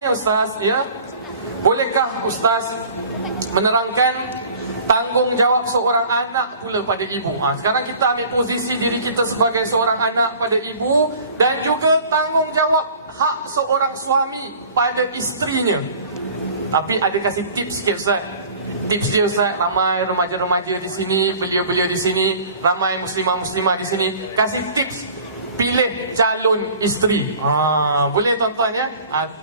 Ya Ustaz, ya, bolehkah Ustaz menerangkan tanggungjawab seorang anak pula pada ibu? Sekarang kita ambil posisi diri kita sebagai seorang anak pada ibu, dan juga tanggungjawab hak seorang suami pada isterinya. Tapi ada kasih tips sikit Ustaz. Tips dia Ustaz, ramai remaja-remaja di sini, belia-belia di sini, ramai muslimah-muslimah di sini. Kasih tips pilih calon isteri. Boleh tuan-tuan ya?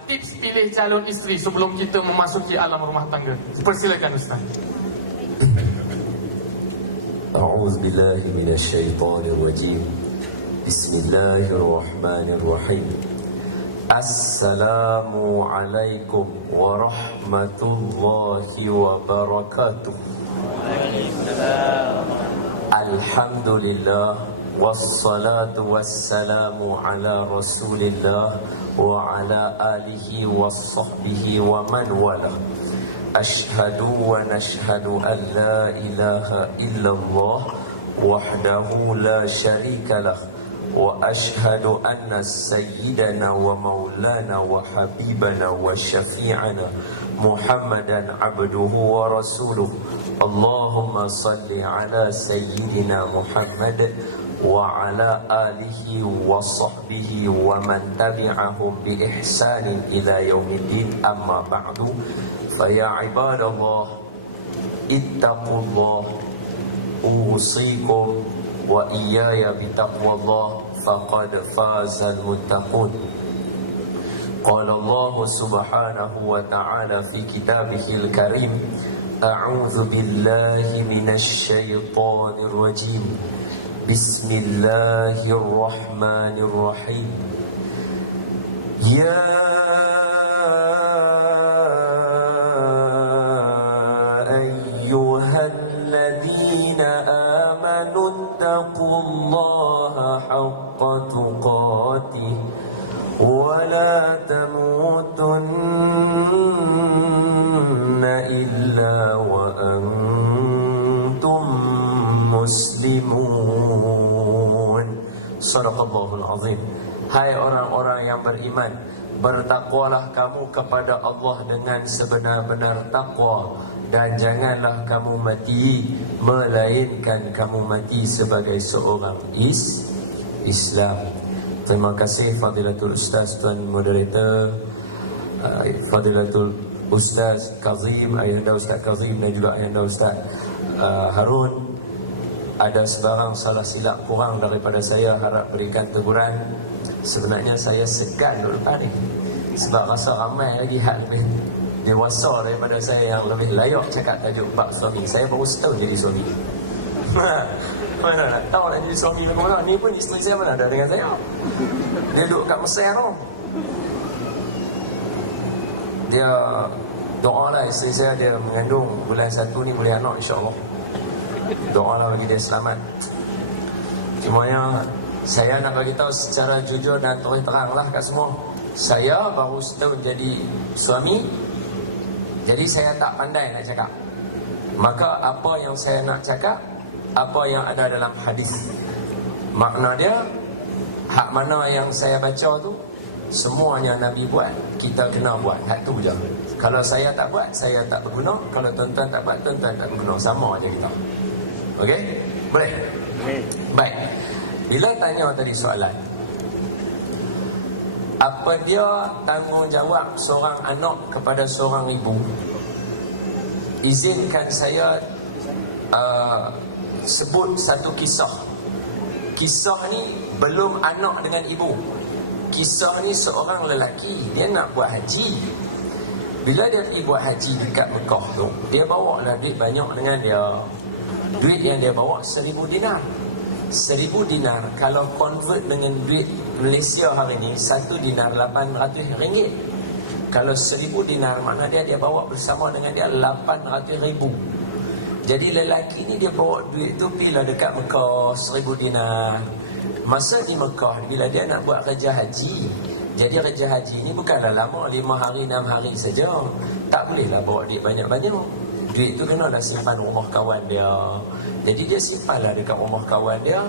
Tips pilih calon isteri sebelum kita memasuki alam rumah tangga. Persilakan Ustaz. A'udzu billahi minasyaitonir rajim. Bismillahirrahmanirrahim. Assalamu alaikum warahmatullahi wabarakatuh. Alhamdulillah wassalatu wassalamu ala rasulillah wa ala alihi wa sahbihi wa man wala. Ashhadu wa nashhadu an la ilaha illallah wahdahu la syarika lah, wa ashhadu anna sayyidana wa maulana wa habibana wa syafi'ana Muhammadan abduhu wa rasuluh. Allahumma salli ala sayyidina Muhammad wa ala alihi wa sahbihi wa man tabi'ahum bi ihsanin ila yaumiddin, amma ba'du. Fa ya ibadallah ittaqullah, usikum wa iyaya bitaqwallah, faqad fazal muttaqun. Qala Allah subhanahu wa ta'ala fi kitabihil karim, a'udzu billahi minasy syaithanir rajim. Bismillahirrahmanirrahim. Ya ayyuhalladzina amanu taqullaha haqqa tuqatih wa la tamutunna illa wa antum muslimun. Sadaqallahul azim. Hai orang-orang yang beriman, bertakwalah kamu kepada Allah dengan sebenar-benar takwa, dan janganlah kamu mati melainkan kamu mati sebagai seorang Islam. Terima kasih Fadilatul Ustaz Tuan Moderator, Fadilatul Ustaz Kazim, Ayahanda Ustaz Kazim, dan juga Ayahanda Ustaz Harun. Ada sebarang salah silap kurang daripada saya, harap berikan teguran. Sebenarnya saya segan duduk depan ni, sebab rasa ramai lagi hak lebih dewasa daripada saya yang lebih layak cakap tajuk bab suami. Saya baru setahun jadi suami. Mana nak tahu nak jadi suami macam mana. Ni pun isteri saya mana ada dengan saya. Dia duduk kat Mesir tu. Dia doa lah, isteri saya dia mengandung bulan 1 ni boleh anak, insyaAllah. Doa lah bagi dia selamat. Cumanya saya nak bagi tahu secara jujur dan terus terang lah kat semua, saya baru setahun jadi suami, jadi saya tak pandai nak cakap. Maka apa yang saya nak cakap, apa yang ada dalam hadis, makna dia, hak mana yang saya baca tu, semuanya Nabi buat, kita kena buat. Hak tu je. Kalau saya tak buat, saya tak berguna. Kalau tuan-tuan tak buat, tuan-tuan tak berguna. Sama aja kita. Okey? Boleh? Baik. Bila tanya tadi soalan, apa dia tanggungjawab seorang anak kepada seorang ibu? Izinkan saya sebut satu kisah. Kisah ni belum anak dengan ibu. Kisah ni seorang lelaki, dia nak buat haji. Bila dia pergi buat haji dekat Mekah tu, dia bawa lah duit banyak dengan dia. Duit yang dia bawa 1,000 dinar. 1,000 dinar kalau convert dengan duit Malaysia hari ni, 1 dinar 800 ringgit. Kalau 1,000 dinar, makna dia bawa bersama dengan dia 800 ribu. Jadi lelaki ni dia bawa duit tu pergilah dekat Mekah, 1,000 dinar. Masa di Mekah, bila dia nak buat kerja haji, jadi kerja haji ni bukanlah lama, 5 hari 6 hari saja. Tak bolehlah bawa duit banyak-banyak. Duit tu kena dah simpan rumah kawan dia. Jadi dia simpanlah dekat rumah kawan dia,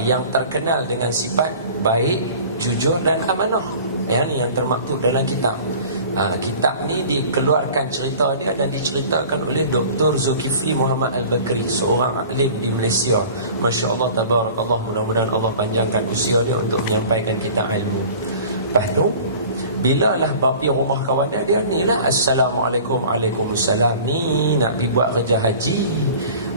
yang terkenal dengan sifat baik, jujur dan amanah. Yang ni yang termaktub dalam kitab. Kitab ni dikeluarkan cerita dia dan diceritakan oleh Dr. Zulkifli Muhammad Al-Bakri, seorang alim di Malaysia. Masya Allah, tabarakallah, mudah-mudahan Allah panjangkan usia dia untuk menyampaikan kita ilmu. Lepas tu, bila lah bapi rumah kawan dia ni lah, Assalamualaikum, Waalaikumsalam, ni nak pergi buat kerja haji.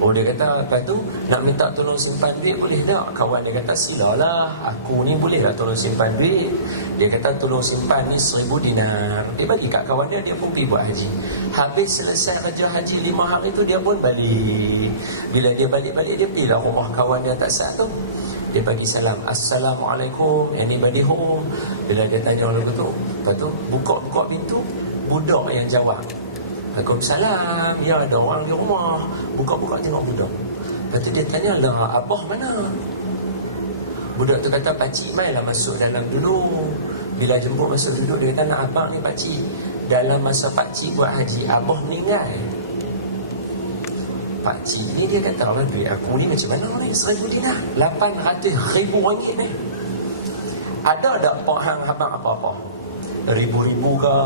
Oh, dia kata, lepas tu nak minta tolong simpan duit boleh tak? Kawan dia kata, silalah, aku ni boleh lah tolong simpan duit. Dia kata, tolong simpan ni 1,000 dinar. Dia bagi kat kawan dia pun pergi buat haji. Habis selesai kerja haji 5 hari tu, dia pun balik. Bila dia balik-balik, dia pergi lah rumah kawan dia tak sah tu. Dia bagi salam, Assalamualaikum, anybody home? Bila dia tanya orang tu, lepas tu buka pintu, budak yang jawab, Waalaikumsalam, ya ada orang di rumah. Buka-buka tengok budak. Lepas tu dia tanya, lah abah mana? Budak tu kata, pakcik mai lah masuk dalam dulu. Bila jemput masuk duduk, dia kata, nak abang ni pakcik, dalam masa pakcik buat haji, abah meninggal. Pakcik ni dia kata, orang duit aku ni macam mana ni? 1,000 dinar, 800,000 ringgit ni. Ada tak pak hang abang apa-apa? Ribu-ribu ke?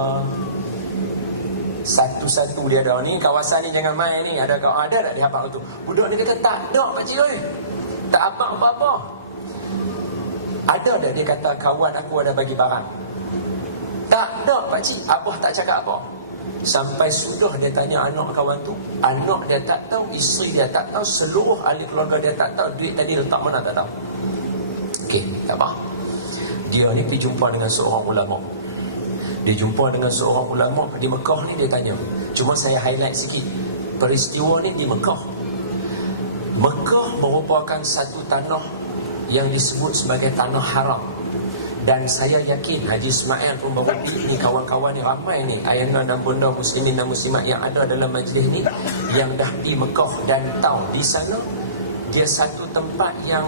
Satu-satu dia ada ni, kawasan ni jangan main ni. Ada tak di abang tu? Budak ni kata, tak ada pakcik oi, tak abang apa-apa. Ada tak dia kata, kawan aku ada bagi barang? Tak ada pakcik, abah tak cakap apa. Sampai sudah dia tanya anak kawan tu, anak dia tak tahu, isteri dia tak tahu, seluruh ahli keluarga dia tak tahu, duit tadi letak mana tak tahu. Okey, tak apa. Dia ni pergi jumpa dengan seorang ulama. Dia jumpa dengan seorang ulama di Mekah ni, dia tanya. Cuma saya highlight sikit peristiwa ni di Mekah. Mekah merupakan satu tanah yang disebut sebagai tanah haram. Dan saya yakin Haji Ismail pun baru ni, kawan-kawan ni ramai ni, ayana dan bunda muslimin dan muslimat yang ada dalam majlis ni, yang dah di Mekah dan tahu di sana dia satu tempat yang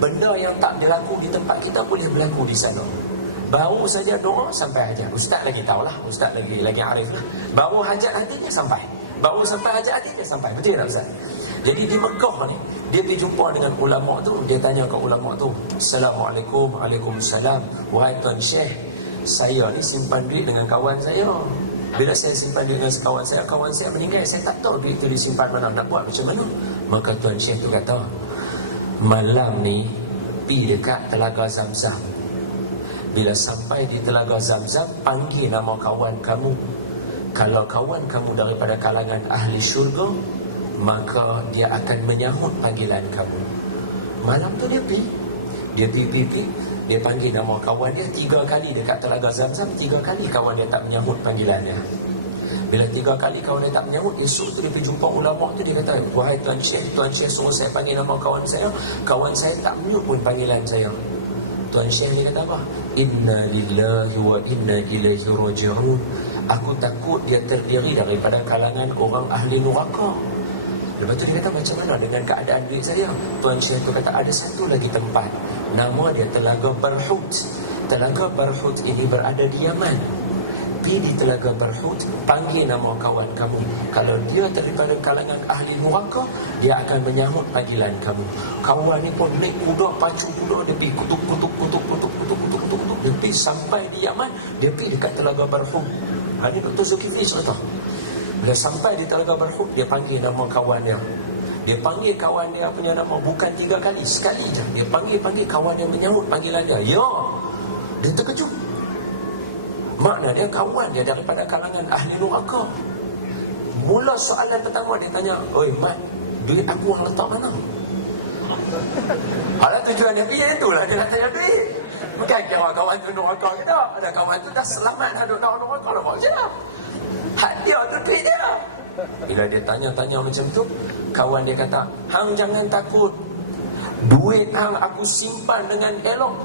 benda yang tak berlaku di tempat kita boleh berlaku di sana. Baru saja doa sampai hajat. Ustaz lagi tahulah, ustaz lagi arif lah. Baru hajat hatinya sampai. Baru sampai hajat hatinya sampai. Betul tak ustaz? Jadi di Mekah ni, dia pergi jumpa dengan ulama tu. Dia tanya ke ulama tu, Assalamualaikum, Waalaikumsalam, wahai tuan syekh, saya ni simpan duit dengan kawan saya. Bila saya simpan duit dengan kawan saya meninggal, saya tak tahu duit tu disimpan mana, nak buat macam mana. Maka tuan syekh tu kata, malam ni pergi dekat Telaga Zamzam. Bila sampai di Telaga Zamzam, panggil nama kawan kamu. Kalau kawan kamu daripada kalangan ahli syurga, maka dia akan menyahut panggilan kamu. Malam tu dia pergi. Dia panggil nama kawan dia 3 kali dekat Telaga Zamzam. 3 kali kawan dia tak menyahut panggilannya. Bila 3 kali kawan dia tak menyahut, esok tu dia pergi jumpa ulama tu. Dia kata, wahai tuan syekh suruh saya panggil nama kawan saya. Kawan saya tak menyahut pun panggilan saya. Tuan syekh ni kata apa? Inna lillahi wa inna ilaihi raji'un. Aku takut dia terdiri daripada kalangan orang ahli neraka. Lepas tu dia kata, macam mana dengan keadaan duit saya? Tuan syekh tu kata, ada satu lagi tempat, nama dia Telaga Barhut. Telaga Barhut ini berada di Yaman. Pergi di Telaga Barhut, panggil nama kawan kamu. Kalau dia daripada kalangan ahli neraka, dia akan menyahut panggilan kamu. Kawan ni pun naik kuda, pacu kuda, dia pergi kutuk. Dia pergi sampai di Yaman, dia pergi dekat Telaga Barhut. Ini Dr. Zulkifli cerita. Bila sampai di Telaga Barhut, dia panggil nama kawan dia. Dia panggil kawan dia punya nama bukan 3 kali, sekali je. Dia panggil kawan dia menyahut panggilan dia. Ya. Dia terkejut. Makna dia kawan dia daripada kalangan ahli neraka. Mula soalan pertama dia tanya, oi Mat, duit aku orang letak mana? Alah tujuan dia pergi itulah, dia nak tanya duit. Bukan kira kawan tu neraka ke tak. Ada kawan tu dah selamat dah duduk dalam neraka lah, buat je lah. Hak dia tu duit dia. Bila dia tanya-tanya macam tu, kawan dia kata, hang jangan takut, duit hang aku simpan dengan elok.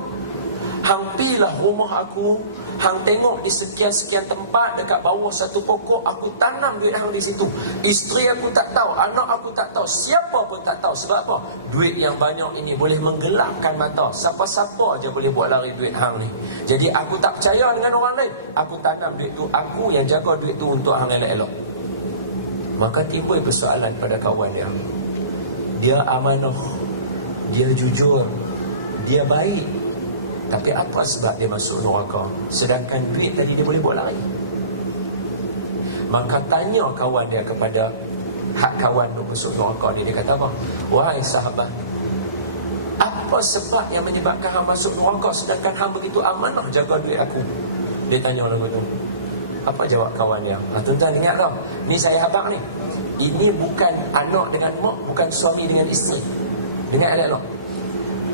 Hang pilah rumah aku, hang tengok di sekian-sekian tempat dekat bawah satu pokok, aku tanam duit hang di situ. Isteri aku tak tahu, anak aku tak tahu, siapa pun tak tahu. Sebab apa? Duit yang banyak ini boleh menggelapkan mata. Siapa-siapa aja boleh buat lari duit hang ni. Jadi aku tak percaya dengan orang lain. Aku tanam duit tu, aku yang jaga duit tu untuk hang elok-elok. Maka timbul persoalan pada kawan dia. Dia amanah, dia jujur, dia baik. Tapi apa sebab dia masuk neraka? Sedangkan duit tadi dia boleh buat lari. Maka tanya kawan dia kepada hak kawan tu masuk neraka dia. Dia kata apa? Wahai sahabat, apa sebab yang menyebabkan hang masuk neraka sedangkan hang begitu amanah jaga duit aku? Dia tanya lagu tu. Apa jawab kawan dia? Tuan-tuan ingat tau, ni saya abang ni. Ini bukan anak dengan mak, bukan suami dengan isteri. Dengar elok.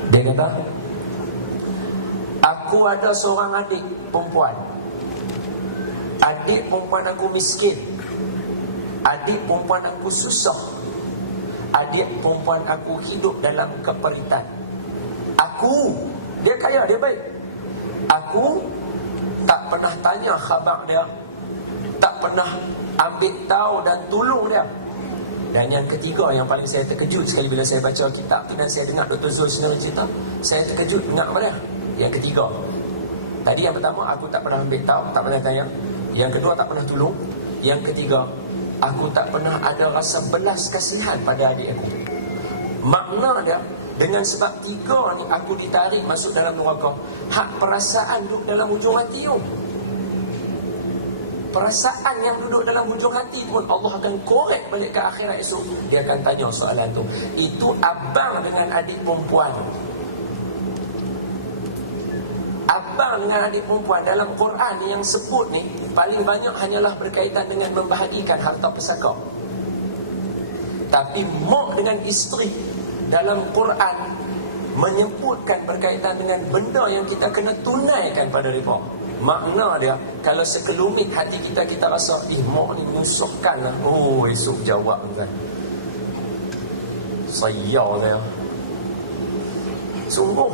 Dia kata, aku ada seorang adik perempuan. Adik perempuan aku miskin. Adik perempuan aku susah. Adik perempuan aku hidup dalam keperitan. Aku, dia kaya, dia baik. Aku tak pernah tanya khabar dia, tak pernah ambil tahu dan tolong dia. Dan yang ketiga yang paling saya terkejut sekali bila saya baca kitab tu dan saya dengar Dr. Zul Sinawi cerita, saya terkejut dengar apa dia. Yang ketiga, tadi yang pertama, aku tak pernah ambil tahu, tak pernah tanya. Yang kedua, tak pernah tolong. Yang ketiga, aku tak pernah ada rasa belas kasihan pada adik aku. Makna dia, dengan sebab tiga ni aku ditarik masuk dalam neraka. Hak perasaan duduk dalam hujung hati tu. Perasaan yang duduk dalam hujung hati pun Allah akan korek balik ke akhirat esok. Dia akan tanya soalan tu. Itu abang dengan adik perempuan. Abang dengan adik perempuan dalam Quran yang sebut ni paling banyak hanyalah berkaitan dengan membahagikan harta pusaka. Tapi mak dengan isteri dalam Quran menyebutkan berkaitan dengan benda yang kita kena tunaikan pada mereka. Makna dia, kalau sekelumit hati kita, kita rasa, mak ni menyusahkan lah. Oh, esok jawab kan. Saya saya. Sungguh.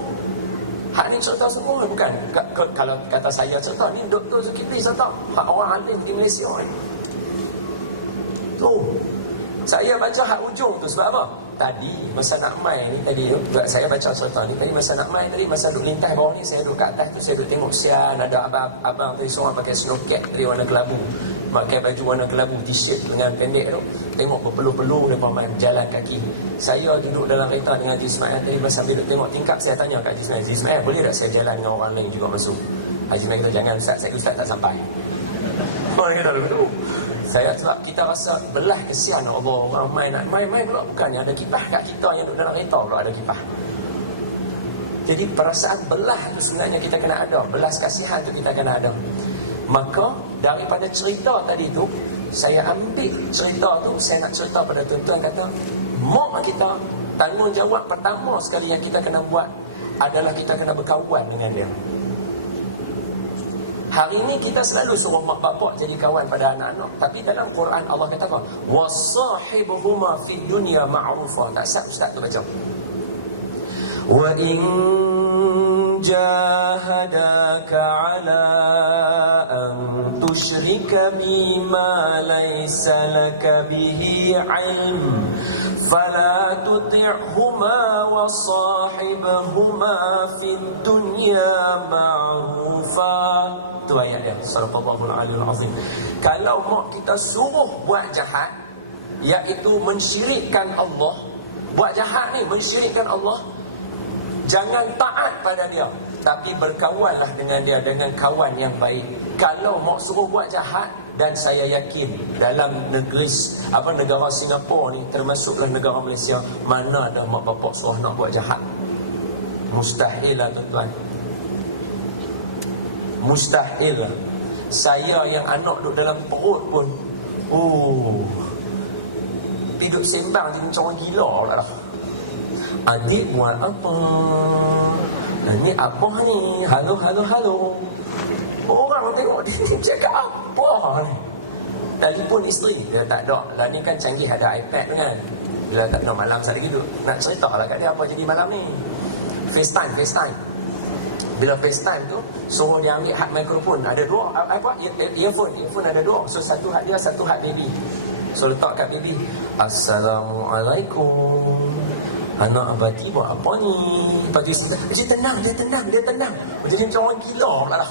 Hak ni cerita sungguh bukan. Kalau kata saya cerita, ni Dr. Zulkifli cerita. Hak orang alim di Malaysia ni. Tu. Saya baca hak ujung tu sebab apa? Tadi masa nak mai ni tadi tu, saya baca cerita ni tadi masa nak mai tadi, masa duduk lintas bawah ni, saya duduk kat atas tu, saya duduk tengok sian ada abang tu seorang pakai snoket dari warna kelabu, pakai baju warna kelabu, t-shirt dengan pendek tu, tengok berpeluh-peluh depan main jalan kaki. Saya duduk dalam kereta dengan Haji Ismail tadi, masa sambil duduk tengok tingkap, saya tanya kat Haji Ismail, Haji Ismail boleh tak saya jalan dengan orang lain juga masuk? Haji Ismail kata jangan Ustaz, Ustaz tak sampai. Oh ya dah betul. Saya sebab kita rasa belah kesian Allah, orang main nak main pula, bukannya ada kipas kat kita yang duduk dalam kereta pula ada kipas. Jadi perasaan belah tu sebenarnya kita kena ada, belas kasihan tu kita kena ada. Maka daripada cerita tadi tu, saya ambil cerita tu, saya nak cerita pada tuan-tuan, kata mak kita, tanggungjawab pertama sekali yang kita kena buat adalah kita kena berkawan dengan dia. Hari ini kita selalu suruh mak bapak jadi kawan pada anak-anak. Tapi dalam Quran Allah kata apa? وَصَاحِبُهُمَا فِي الدُّنْيَا مَعْرُوفًا. Tak sah Ustaz tu baca. وَإِنْ جَاهَدَاكَ عَلَىٰ أَنْ تُشْرِكَ بِمَا لَيْسَ لَكَ بِهِ عِلْمٌ فَلَا تُطِعْهُمَا وَصَاحِبْهُمَا فِي الدُّنْيَا مَعْرُوفًا. Itu ayat dia, Sadaqallahul Aliyul Azim. Kalau mak kita suruh buat jahat, iaitu mensyirikkan Allah, buat jahat ni mensyirikkan Allah, jangan taat pada dia, tapi berkawanlah dengan dia dengan kawan yang baik. Kalau mak suruh buat jahat, dan saya yakin dalam negara Singapura ni, termasuklah negara Malaysia, mana ada mak bapak suruh nak buat jahat? Mustahil lah tuan-tuan. Mustahil. Saya yang anak duduk dalam perut pun tidur sembang jadi macam orang gila lah. Adik buat apa? Ini apa ni? Halo. Orang tengok dia cakap apa ni? Telefon isteri dia tak ada. Lah ni kan canggih, ada iPad kan. Dia tak ada malam sehari gitu. Nak cerita lah kat dia apa jadi malam ni. FaceTime. Bila FaceTime tu, suruh dia ambil hak mikrofon. Ada dua, earphone ada dua. So satu hak dia, satu hak baby. So letak kat baby, Assalamualaikum, anak abadi buat apa ni? Lepas tu dia tenang. Jadi macam orang gila pula lah.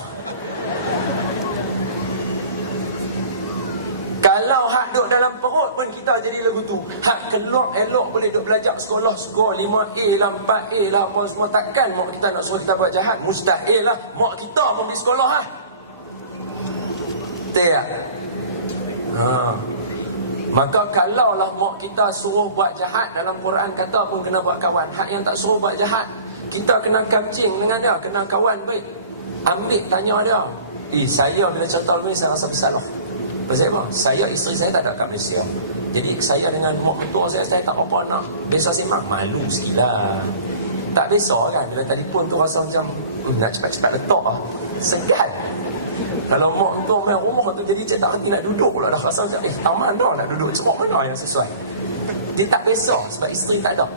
Kalau hak duduk dalam perut pun kita jadi lagu tu. Hak keluar elok boleh duduk belajar sekolah, skor 5A lah, 4A lah, apa semua. Takkan mak kita nak suruh kita buat jahat? Mustahil lah. Mak kita pun pergi sekolah lah. Betul tak? Maka kalaulah mak kita suruh buat jahat, dalam Quran kata pun kena buat kawan. Hak yang tak suruh buat jahat, kita kena kancing dengan dia, kena kawan baik. Ambil tanya dia. Saya bila cerita ni saya rasa bersalah. Pasal apa? Saya, isteri saya tak ada kat Malaysia. Jadi saya dengan mak mentua saya tak apa nak. Biasa simak, malu sikit lah. Tak biasa kan, bila telefon tu rasa macam nak cepat-cepat letak lah. Segan. Kalau mak mentua main rumah tu jadi saya tak hati nak duduk pula dah. Rasa macam, aman dah nak duduk. Semua mana yang sesuai. Dia tak biasa sebab isteri tak ada.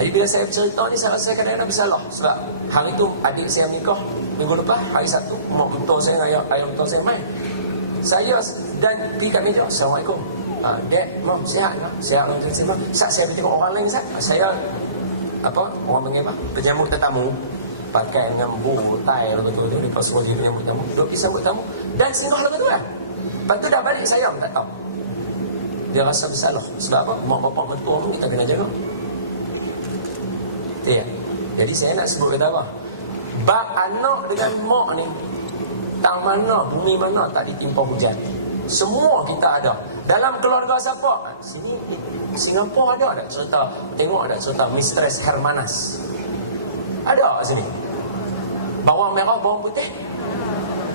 Jadi bila saya bercerita ni, saya rasa kadang-kadang bersalah. Sebab hari tu adik saya menikah, minggu lepas, hari Sabtu, mak mentua saya dengan ayah mentua saya main. Saya dan pergi kat meja, Assalamualaikum. Dad, Mom, sihat lah. Sihat lah macam saya. Sat, saya bertengok orang lain, Sat. Saya, orang panggil apa? Penyambut tetamu. Pakai dengan tie lah betul tu. Lepas suruh dia penyambut tamu. Duduk pergi sambut tamu. Dan singgah lah betul kan. Lepas tu dah balik saya, tak tahu. Dia rasa bersalah. Sebab apa? Mak bapak mentua pun kita kena jaga. Ya. Jadi saya nak sebut kata apa? Bab anak dengan mak ni, tang mana, bumi mana tak ditimpa hujan. Semua kita ada. Dalam keluarga siapa? Sini, Singapura ada tak cerita? Tengok ada cerita Mistress Hermanas. Ada kat sini. Bawang merah, bawang putih.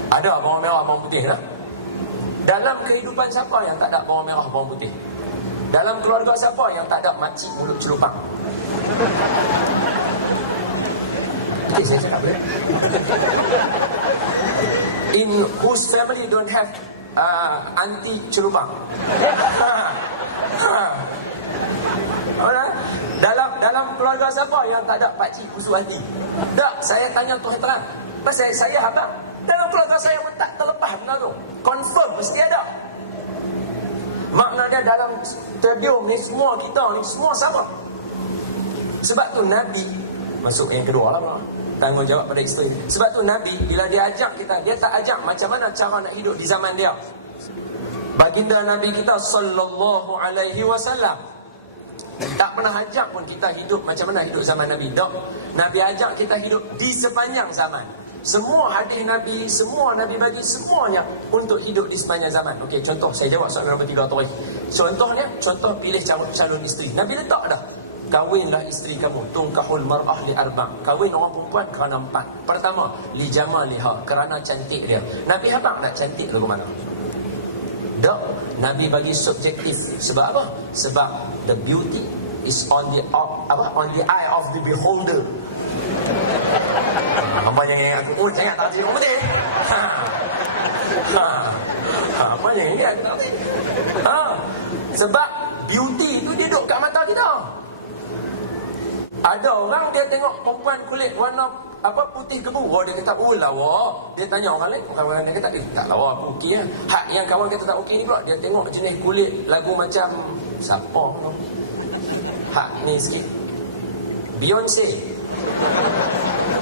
Ada bawang merah, bawang putih lah. Dalam kehidupan siapa yang tak ada bawang merah, bawang putih? Dalam keluarga siapa yang tak ada makcik mulut celupang? Saya cakap boleh. In whose family don't have auntie celupang? Dalam keluarga siapa yang tak ada pakcik kusuk hati? Tak, saya tanya Tuhan terang. Pasal saya abang, dalam keluarga saya pun tak terlepas benda tu. Confirm mesti ada. Maknanya dalam terbium ni semua kita ni semua sama. Sebab tu Nabi, masuk yang kedua lah, tanggungjawab pada isteri. Sebab tu Nabi bila dia ajak kita, dia tak ajak macam mana cara nak hidup di zaman dia. Baginda Nabi kita sallallahu alaihi wasallam tak pernah ajak pun kita hidup macam mana hidup zaman Nabi. Tak. Nabi ajak kita hidup di sepanjang zaman. Semua hadis Nabi, semua Nabi bagi semuanya untuk hidup di sepanjang zaman. Okey, contoh saya jawab soalan nombor 3 tadi. Contohnya, contoh pilih calon isteri. Nabi letak dah. Kawinlah isteri kamu, tungkahul mar'ah li arba'. Kawin orang perempuan kerana 4. Pertama, li jamaliha, kerana cantik dia. Nabi habaq nak cantik lagu mana? Tak. Nabi bagi subjektif. Sebab apa? Sebab the beauty is on the eye of the beholder. Apa yang aku saya tak tahu betul. Apa yang ini aku tak tahu. Sebab beauty itu dia duduk kat mata kita. Ada orang dia tengok perempuan kulit warna putih kebu, dia kata lawa. Dia tanya orang lain, orang lain kata tak lawa, aku okey lah. Hak yang kawan kata tak okey ni pula, dia tengok jenis kulit lagu macam siapa tu? Hak ni sikit Beyonce.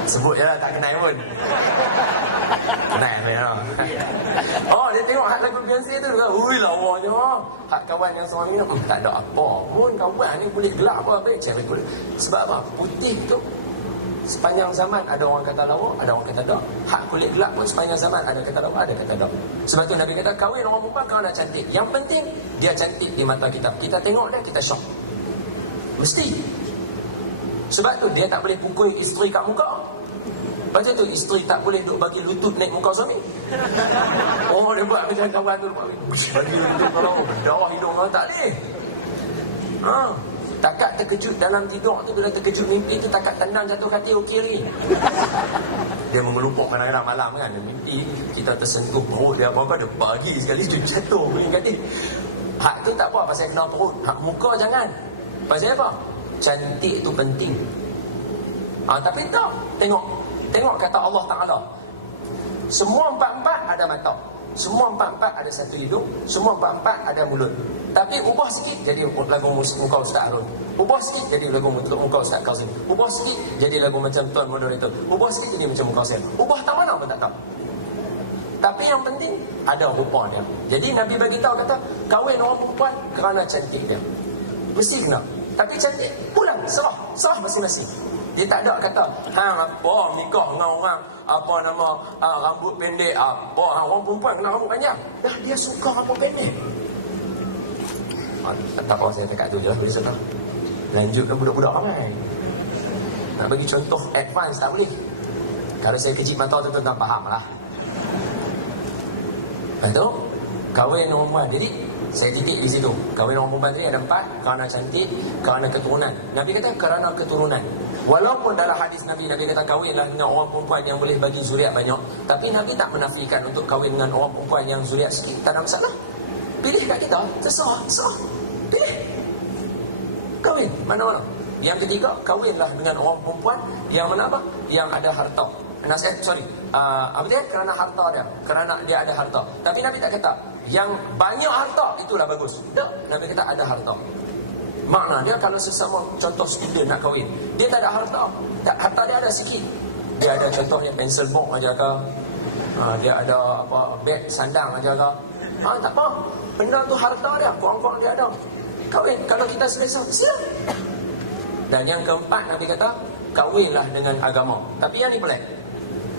Sebut je lah, tak kenal pun. Kenal memang. Dia tengok hak lagu Beyonce tu, dia kata lawanya. Hak kawan yang seorang ni tak ada apa pun, kawan ni kulit gelap apa baik cewek kulit. Sebab apa? Putih tu sepanjang zaman ada orang kata lawa, ada orang kata tak. Hak kulit gelap pun sepanjang zaman ada kata lawa, ada kata tak. Sebab tu Nabi kata kahwin orang perempuan kerana cantik. Yang penting dia cantik di mata kita. Kita tengok dia, kita syok. Mesti. Sebab tu dia tak boleh pukul isteri kat muka. Macam tu isteri tak boleh duk bagi lutut naik muka suami. Dia buat macam kawan tu, bagi lutut kalau berdarah hidung orang tak boleh. Takat terkejut dalam tidur tu, bila terkejut mimpi tu takat tendang jatuh kaki kiri. Dia mengelupuk kadang-kadang malam kan, dia mimpi kita tersentuh perut dia apa-apa, dia bagi sekali tu jatuh kaki. Hak tu tak apa pasal kena perut, hak muka jangan. Pasal apa? Cantik tu penting. Tapi tak, tengok kata Allah Ta'ala. Semua empat-empat ada mata, semua empat-empat ada satu hidung, semua empat-empat ada mulut. Tapi ubah sikit jadi lagu muka Ustaz Harun, ubah sikit jadi lagu muka Ustaz Kazim, ubah sikit jadi lagu macam Tuan Moderator, ubah sikit jadi macam muka saya, ubah tak mana pun tak tahu. Tapi yang penting ada rupa dia. Jadi Nabi bagi tahu kata, kahwin orang perempuan kerana cantik dia. Mesti kena. Tapi cantik pulang, serah masing-masing. Dia tak ada kata, apa nikah dengan orang apa nama rambut pendek, apa orang perempuan kena rambut panjang. Dah dia suka rambut pendek. Tak apa, saya cakap tu je lah, boleh suka. Lanjutkan budak-budak ramai. Nak bagi contoh advance tak boleh. Kalau saya kecil mata tu tuan faham lah. Lepas tu kahwin orang perempuan. Jadi saya titik di situ. Kahwin orang perempuan tadi ada 4. Kerana cantik, kerana keturunan. Nabi kata kerana keturunan. Walaupun dalam hadis Nabi kata kahwinlah dengan orang perempuan yang boleh bagi zuriat banyak, tapi Nabi tak menafikan untuk kahwin dengan orang perempuan yang zuriat sikit. Tak ada masalah. Pilih kat kita, terserah. Pilih. Kahwin mana-mana. Yang ketiga, kahwinlah dengan orang perempuan yang mana apa? Yang ada harta. Apa dia? Kerana harta dia. Kerana dia ada harta. Tapi Nabi tak kata yang banyak harta itulah bagus. Tak. Nabi kata ada harta. Makna dia kalau sesama contoh student nak kahwin, dia tak ada harta. Harta dia ada sikit. Dia ada contohnya pencil box aja ke. Dia ada apa beg sandang aja ke. Tak apa. Benda tu harta dia, kurang-kurang dia ada. Kahwin kalau kita selesa, sila. Dan yang keempat Nabi kata kahwinlah dengan agama. Tapi yang ni pelik.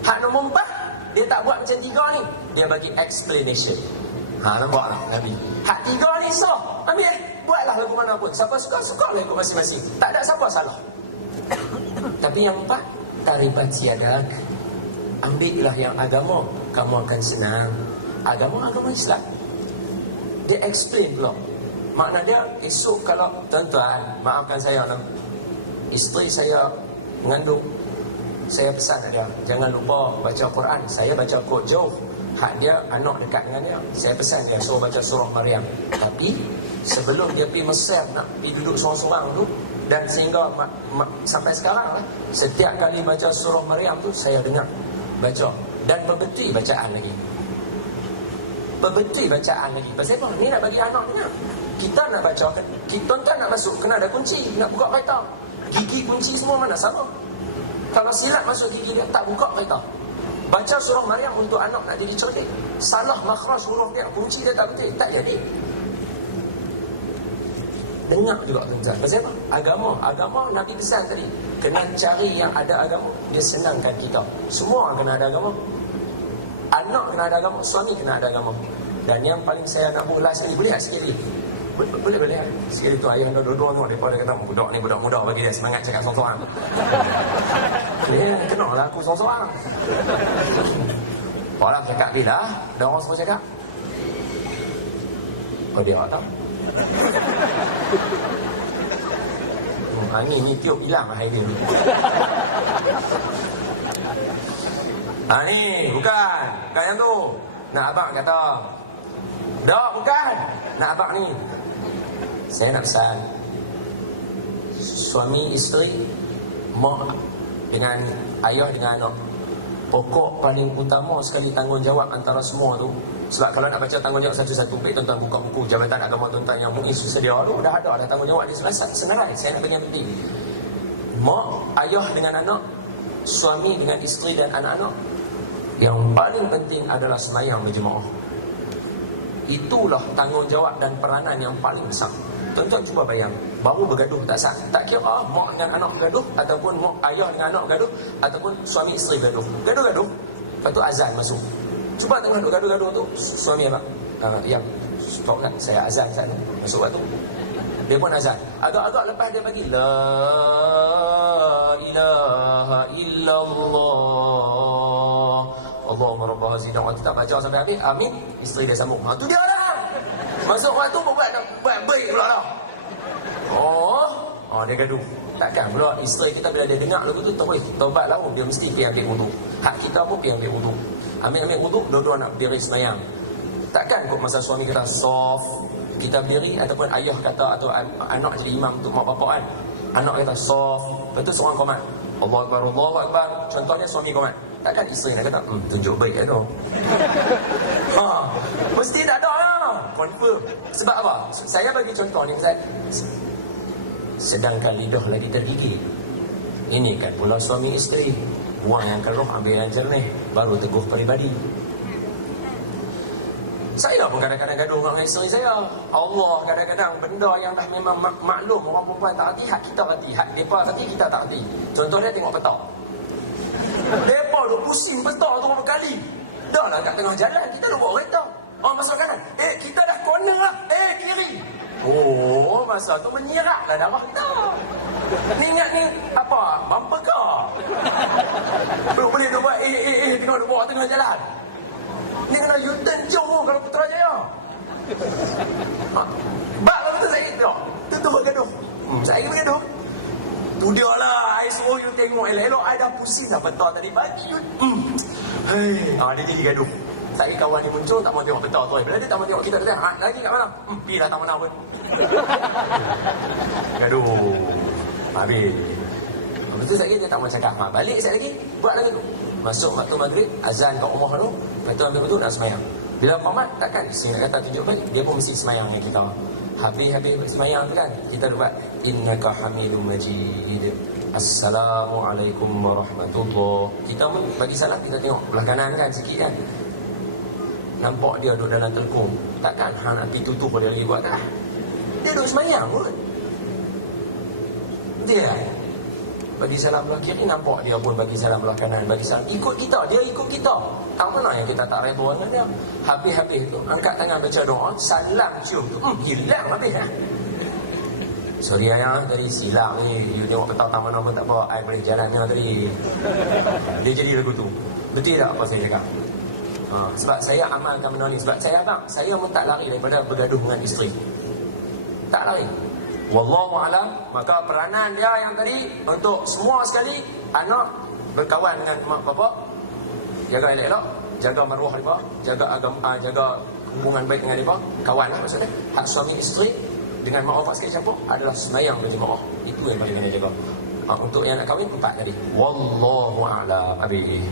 Hak nombor 4 dia tak buat macam 3 ni. Dia bagi explanation. Nampak tak Nabi? Hak 3 ni ambil. Buatlah lagu mana pun. Siapa suka lagu masing-masing. Tak ada siapa salah. Tapi yang 4 taribat siadak. Ambillah yang agama, kamu akan senang. Agama Islam. Dia explain pula. Makna dia esok kalau tuan-tuan, maafkan saya lah, isteri saya mengandung, saya pesan dia, jangan lupa baca Quran. Saya baca kod jauh, hak dia anak dekat dengan dia, saya pesan dia suruh baca surah Maryam. Tapi sebelum dia pergi Mesir nak pergi duduk seorang-seorang tu, dan sehingga sampai sekarang lah, setiap kali baca surah Maryam tu saya dengar baca dan berbetul bacaan lagi. Berbetul bacaan lagi. Pasal apa? Ni nak bagi anak dengar. Kita nak baca, kita tuan nak masuk, kena ada kunci, nak buka kereta. Gigi kunci semua mana sama. Kalau silap masuk gigi dia, tak buka kereta. Baca surah Maryam untuk anak nak jadi cerdik. Salah makhraj huruf dia, kunci dia tak betul, tak jadi. Dengar juga tuan-tuan. Pasal apa? Agama Nabi pesan tadi, kena cari yang ada agama. Dia senangkan kita. Semua orang kena ada agama. Anak kena ada agama, suami kena ada agama. Dan yang paling saya nak ulas lagi, boleh tak sikit lagi? Boleh. Sekali tu ayah anda dua-dua tu, daripada kata budak ni budak muda bagi dia semangat cakap sorang-sorang. Kena lah aku sorang-sorang. Orang cakap dia lah, ada orang semua cakap. Dia tak tahu. Angin ni tiup hilang lah hari ni. Ni bukan yang tu. Nak abang kata, dah bukan nak abang ni. Saya nak pesan, suami isteri, mak dengan ayah dengan anak, pokok paling utama sekali tanggungjawab antara semua tu. Sebab kalau nak baca tanggungjawab satu-satu, baik tuan-tuan buka buku Jabatan Agama tuan-tuan yang MUIS sedia tu, dah ada tanggungjawab di sebelah. Sebenarnya saya nak bagi yang penting, mak, ayah dengan anak, suami dengan isteri dan anak-anak. Yang paling penting adalah semayang berjemaah. Itulah tanggungjawab dan peranan yang paling besar. Tuan-tuan cuba bayang, baru bergaduh tak kira mak dengan anak bergaduh, ataupun mak ayah dengan anak bergaduh, ataupun suami isteri bergaduh. Gaduh-gaduh, lepas tu azan masuk. Cuba tengok gaduh-gaduh tu, suami apa? Yang stop kan, saya azan sana. Masuk waktu, dia pun azan. Agak-agak lepas dia bagi la ilaha illallah Allahumma rabbah zidna wa kita baca sampai habis, amin, isteri dia sambung. Tu dia dah. Masuk waktu buat baik pula dah. Dia gaduh. Takkan pula isteri kita bila dia dengar lagu tu terus taubat lah, dia mesti pergi ambil wudu. Hak kita pun pergi ambil wudu. Ambil wudu, dua-dua nak berdiri semayang. Takkan kok masa suami kita soft, kita berdiri, ataupun ayah kata, atau anak jadi imam untuk mak bapak kan, anak kata soft, lepas tu seorang komat Allahu Akbar, Allahu Akbar, contohnya suami komat. Takkan isteri nak kata tunjuk baik tu. Mesti tak ada lah, confirm. Sebab apa? Saya bagi contoh ni, sedangkan lidah lagi tergigit. Ini kan pula suami isteri, buang yang keluh, ambil yang jernih, baru teguh peribadi. Saya pun kadang-kadang gaduh dengan isteri saya. Allah kadang-kadang benda yang dah memang maklum orang perempuan tak reti, hak kita reti, hak mereka reti, kita tak reti. Contohnya tengok peta. Mereka duk pusing peta tu berapa kali. Dah lah kat tengah jalan kita duk bawa kereta. Orang masuk kanan, kita dah corner lah, kiri. Oh, masa tu menyirak lah darah kita. Ni ingat ni apa? Bumper car. Boleh tu buat tengok duk bawa tengah jalan. Ni kena U-turn jauh kalau Putrajaya. Bak kalau betul saya tengok. Tu bergaduh. Saya bergaduh. Tu dia lah. I suruh you tengok elok-elok. I dah pusing dah peta tadi pagi. Dia jadi gaduh. Saya kawan ni muncul tak mau tengok peta tu. Bila dia tak mau tengok kita dia lagi kat mana? Pergi lah tak mana pun. Gaduh. Habis. Betul saya dia tak mau cakap. Balik saya lagi. Buat lagi tu. Masuk waktu maghrib, azan kat rumah tu, lepas tu ambil betul nak semayang. Bila Muhammad takkan isteri nak kata tunjuk balik, dia pun mesti semayang dengan kita. Habis semayang tu kan, kita buat innaka hamidum majid. Assalamualaikum warahmatullahi. Kita pun bagi salam, kita tengok belah kanan kan sikit kan. Nampak dia duduk dalam telekung. Takkan hang nak pergi tutup dia lagi buat tak? Dia duduk semayang pun. Dia bagi salam belah kiri, nampak dia pun bagi salam belah kanan, bagi salam. Ikut kita, dia ikut kita. Tak mana yang kita tak reda dengan dia. Habis tu, angkat tangan baca doa, salam cium tu, hilang habis lah. Sorry ayah, tadi silap ni. You tengok peta tak mana pun tak apa, I boleh jalan ni tadi. Dia jadi lagu tu. Betul tak apa saya cakap? Sebab saya amalkan benda ni. Sebab saya abang, saya pun tak lari daripada bergaduh dengan isteri. Tak lari. Wallahu alam. Maka peranan dia yang tadi untuk semua sekali, anak berkawan dengan mak bapak, jaga elok-elok, jaga maruah mereka, jaga agama, jaga hubungan baik dengan mereka, kawan lah maksudnya. Hak suami isteri dengan mak bapak sekali campur adalah semayang berjemaah. Itu yang paling kena jaga. Untuk yang nak kahwin 4 tadi. Wallahu alam. Abi.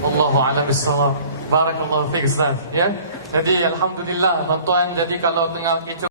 Wallahu a'lam bissawab. Barakallahu fiik Ustaz. Ya. Jadi alhamdulillah tuan-tuan, jadi kalau tengah kita